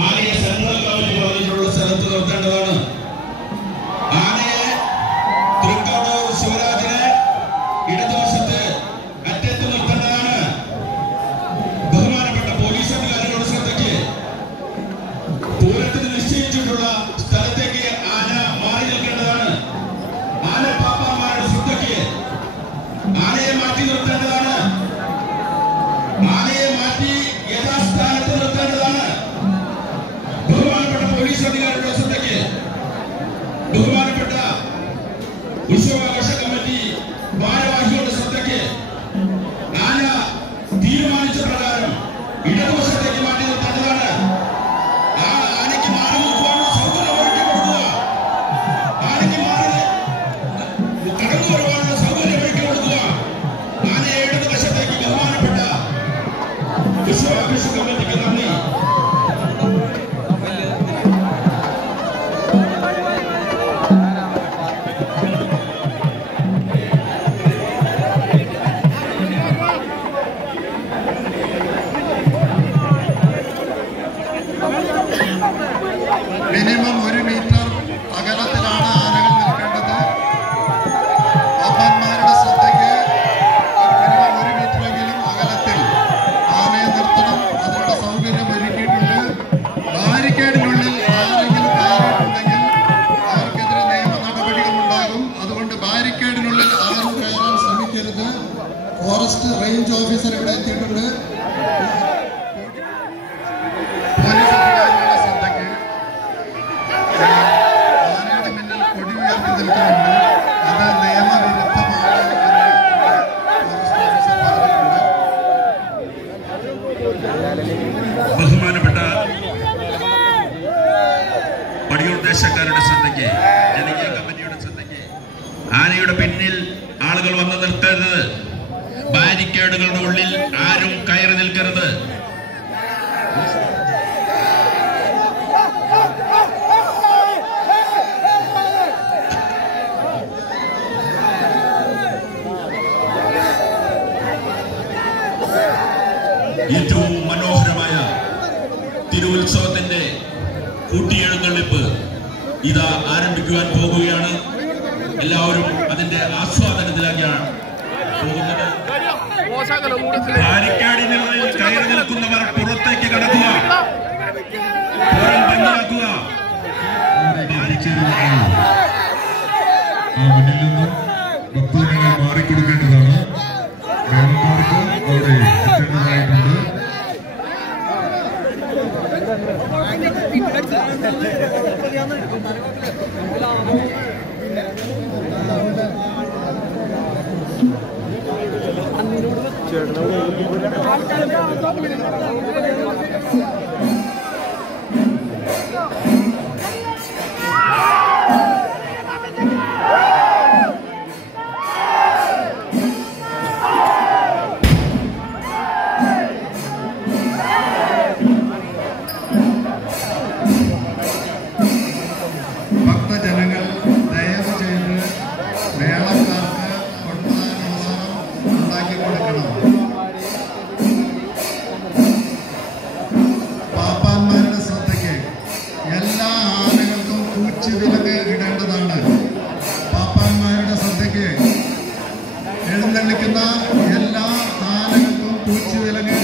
ആനയെ central committee പറഞ്ഞിട്ടുള്ള സ്ഥലത്ത് നിർത്തേണ്ടതാണ്. ആനയെ തൃക്കോട്ടൂർ ശിവരാജനെ ഇടതുവശത്ത് അറ്റത്ത് നിർത്തേണ്ടതാണ്. ബഹുമാനപ്പെട്ട പോലീസ് അധികാരികളുടെ ശ്രദ്ധയ്ക്ക് പൂരത്തിന് നിശ്ചയിച്ചിട്ടുള്ള സ്ഥലത്തേക്ക് ആന മാറി നിൽക്കേണ്ടതാണ്. ആനപ്പാപ്പാമാരുടെ ശ്രദ്ധയ്ക്ക് ആനയെ മാറ്റി നിർത്തേണ്ടതാണ്. ആനയെ മാറ്റി യഥാസ്ഥാനത്ത് നിർത്തേണ്ടതാണ്. ബഹുമാനപ്പെട്ട പോലീസ് അധികാരികളുടെ ശ്രദ്ധയ്ക്ക് ബഹുമാനപ്പെട്ട ഉത്സവാഘോഷ കമ്മിറ്റി ഭാരവാഹികളുടെ ശ്രദ്ധയ്ക്ക് ആന തീരുമാനിച്ച പ്രകാരം ഇടതുവശത്തേക്ക് മാറ്റി നിർത്തേണ്ടതാണ്. ആ ആനയ്ക്ക് മാറി നിൽക്കുവാനുള്ള സൗകര്യം ഒരുക്കി കൊടുക്കുക. ആനയ്ക്ക് മാറി കടന്നു വരുവാനുള്ള സൗകര്യം ഒരുക്കി കൊടുക്കുക. ആനയെ ഇടതുവശത്തേക്ക് ബഹുമാനപ്പെട്ട ഉത്സവാഘോഷ കമ്മിറ്റിക്ക് നന്ദി. മിനിമം 1 മീറ്റർ അകലത്തിലാണ് ആനകൾ നിൽക്കേണ്ടത്. പാപ്പാന്മാരുടെ ശ്രദ്ധയ്ക്ക് മിനിമം 1 മീറ്ററെങ്കിലും അകലത്തിൽ ആനയെ നിർത്തണം. അതിനുള്ള സൗകര്യം ഒരുക്കിയിട്ടുണ്ട്. ബാരിക്കേഡിനുള്ളിൽ ആരെങ്കിലും കയറിയിട്ടുണ്ടെങ്കിൽ അവർക്കെതിരെ നിയമ നടപടികൾ ഉണ്ടാകും. അതുകൊണ്ട് ബാരിക്കേഡിനുള്ളിൽ ആരും കയറാൻ ശ്രമിക്കരുത്. ഫോറസ്റ്റ് റേഞ്ച് ഓഫീസർ ഇവിടെ എത്തിയിട്ടുണ്ട്. പോലീസ് അധികാരികളുടെ ശ്രദ്ധയ്ക്ക് ആനയുടെ മുന്നിൽ കൊടി ഉയർത്തി നിൽക്കുന്നുണ്ട്. അത് നിയമവിരുദ്ധമാണ് ഫോറസ്റ്റ് ഓഫീസർ പറഞ്ഞിട്ടുണ്ട്. ബഹുമാനപ്പെട്ട പടിയൂർദേശക്കാരുടെ ശ്രദ്ധയ്ക്ക്, ജനകീയ കമ്മിറ്റിയുടെ ശ്രദ്ധയ്ക്ക്, ആനയുടെ പിന്നിൽ ആളുകൾ വന്നു നിൽക്കരുത്. ബാരിക്കേഡുകളുടെ ഉള്ളിൽ ആരും കയറി നിൽക്കരുത്. ഏറ്റവും മനോഹരമായ തിരുവുത്സവത്തിന്റെ കൂട്ടിയെഴുന്നള്ളിപ്പ് ഇതാ ആരംഭിക്കുവാൻ പോകുകയാണ്. എല്ലാവരും അതിന്റെ ആസ്വാദനത്തിലേക്കാണ് പോകുന്നത്. ബാരിക്കേഡിനുള്ളിൽ കയറി നിൽക്കുന്നവർ പുറത്തേക്ക് കടക്കുക, ഭംഗിയാക്കുക. മുന്നിൽ നിന്നും ഭക്തജനങ്ങൾ മാറിക്കൊടുക്കേണ്ടതാണ്. വേണന്മാർക്ക് അവിടെ എത്തേണ്ടതായിട്ടുണ്ട്. ഭക്തജനങ്ങൾ ദയവ് ചെയ്ത് വേളക്കാർക്ക് ഉണ്ടാക്കി കൊടുക്കണം. പാപ്പാന്മാരുടെ ശ്രദ്ധയ്ക്ക് എല്ലാ ആനകൾക്കും പൂച്ചുവിലങ്ങ് ഇടേണ്ടതാണ്. പാപ്പാന്മാരുടെ ശ്രദ്ധയ്ക്ക് എഴുന്നള്ളിക്കുന്ന എല്ലാ ആനകൾക്കും പൂച്ചുവിലങ്ങ്